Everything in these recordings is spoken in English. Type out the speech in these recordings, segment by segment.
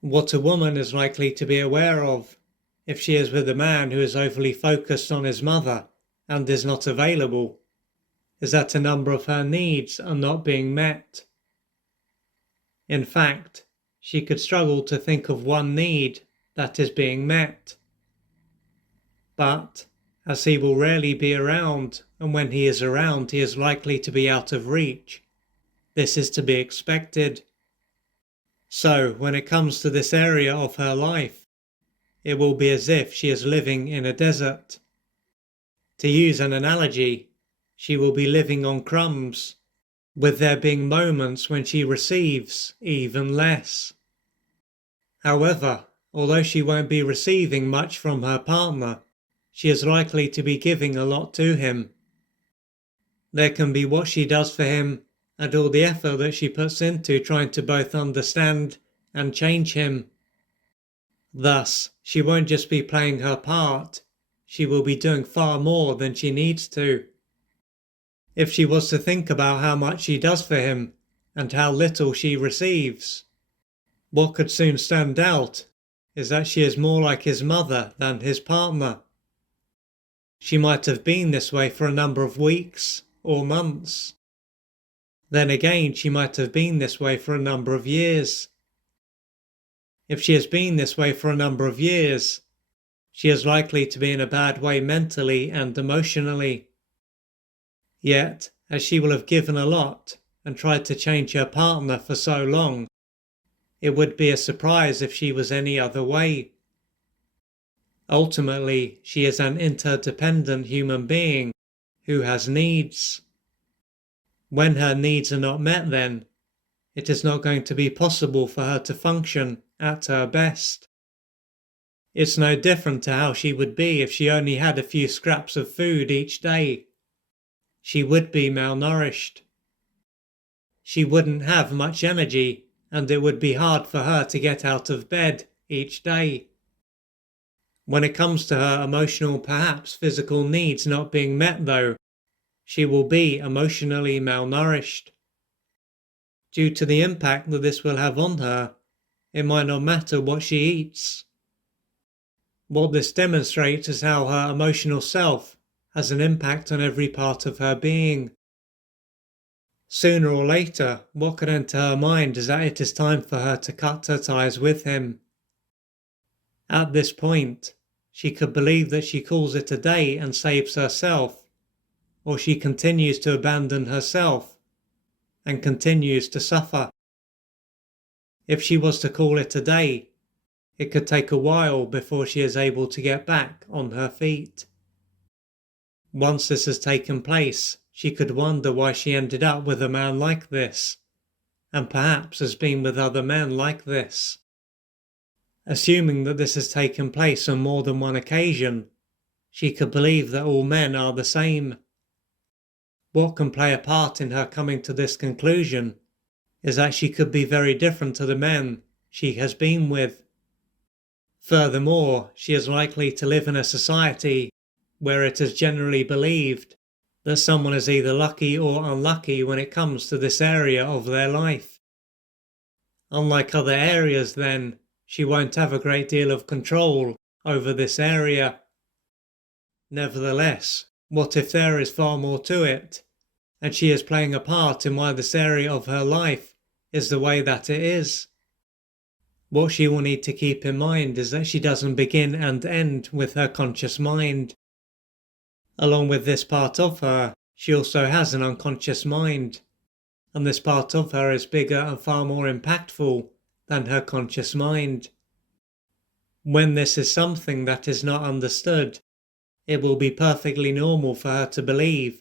What a woman is likely to be aware of if she is with a man who is overly focused on his mother and is not available is that a number of her needs are not being met. In fact, she could struggle to think of one need that is being met. But, as he will rarely be around, and when he is around he is likely to be out of reach, this is to be expected. So, when it comes to this area of her life, it will be as if she is living in a desert. To use an analogy, she will be living on crumbs, with there being moments when she receives even less. However, although she won't be receiving much from her partner, she is likely to be giving a lot to him. There can be what she does for him and all the effort that she puts into trying to both understand and change him. Thus, she won't just be playing her part, she will be doing far more than she needs to. If she was to think about how much she does for him and how little she receives, what could soon stand out is that she is more like his mother than his partner. She might have been this way for a number of weeks or months. Then again, she might have been this way for a number of years. If she has been this way for a number of years, she is likely to be in a bad way mentally and emotionally. Yet, as she will have given a lot and tried to change her partner for so long, it would be a surprise if she was any other way. Ultimately, she is an interdependent human being who has needs. When her needs are not met, then, it is not going to be possible for her to function at her best. It's no different to how she would be if she only had a few scraps of food each day. She would be malnourished. She wouldn't have much energy, and it would be hard for her to get out of bed each day. When it comes to her emotional, perhaps physical needs not being met though, she will be emotionally malnourished. Due to the impact that this will have on her, it might not matter what she eats. What this demonstrates is how her emotional self has an impact on every part of her being. Sooner or later, what could enter her mind is that it is time for her to cut her ties with him. At this point, she could believe that she calls it a day and saves herself, or she continues to abandon herself and continues to suffer. If she was to call it a day, it could take a while before she is able to get back on her feet. Once this has taken place, she could wonder why she ended up with a man like this, and perhaps has been with other men like this. Assuming that this has taken place on more than one occasion, she could believe that all men are the same. What can play a part in her coming to this conclusion is that she could be very different to the men she has been with. Furthermore, she is likely to live in a society where it is generally believed that someone is either lucky or unlucky when it comes to this area of their life. Unlike other areas, then, she won't have a great deal of control over this area. Nevertheless, what if there is far more to it, and she is playing a part in why this area of her life is the way that it is? What she will need to keep in mind is that she doesn't begin and end with her conscious mind. Along with this part of her, she also has an unconscious mind, and this part of her is bigger and far more impactful than her conscious mind. When this is something that is not understood, it will be perfectly normal for her to believe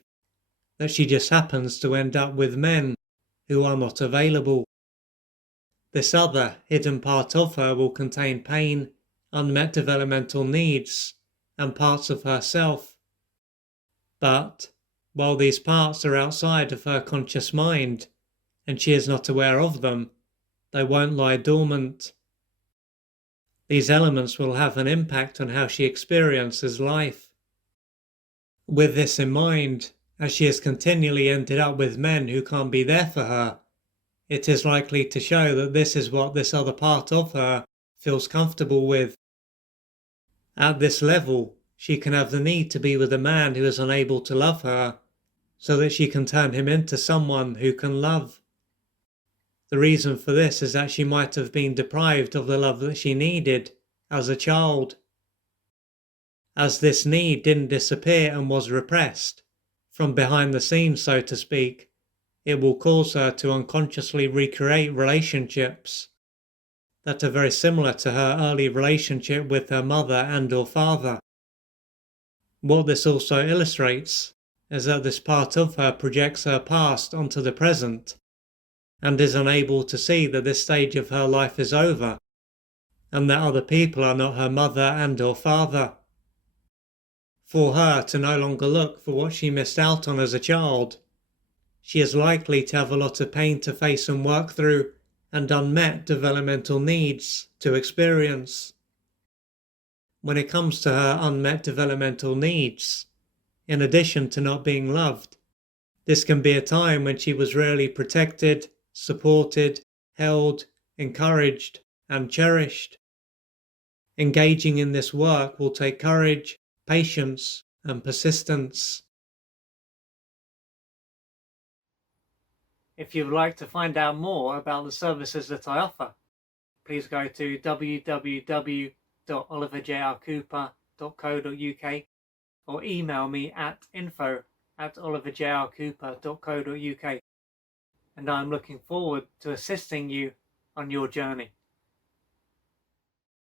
that she just happens to end up with men who are not available. This other hidden part of her will contain pain, unmet developmental needs, and parts of herself. But, while these parts are outside of her conscious mind, and she is not aware of them, they won't lie dormant. These elements will have an impact on how she experiences life. With this in mind, as she has continually ended up with men who can't be there for her, it is likely to show that this is what this other part of her feels comfortable with. At this level, she can have the need to be with a man who is unable to love her, so that she can turn him into someone who can love. The reason for this is that she might have been deprived of the love that she needed as a child. As this need didn't disappear and was repressed, from behind the scenes so to speak, it will cause her to unconsciously recreate relationships that are very similar to her early relationship with her mother and or father. What this also illustrates is that this part of her projects her past onto the present and is unable to see that this stage of her life is over and that other people are not her mother and or father. For her to no longer look for what she missed out on as a child, she is likely to have a lot of pain to face and work through and unmet developmental needs to experience. When it comes to her unmet developmental needs, in addition to not being loved, this can be a time when she was rarely protected, supported, held, encouraged, and cherished. Engaging in this work will take courage, patience, and persistence. If you would like to find out more about the services that I offer, please go to www.oliverjrcooper.co.uk or email me at info@oliverjrcooper.co.uk, and I'm looking forward to assisting you on your journey.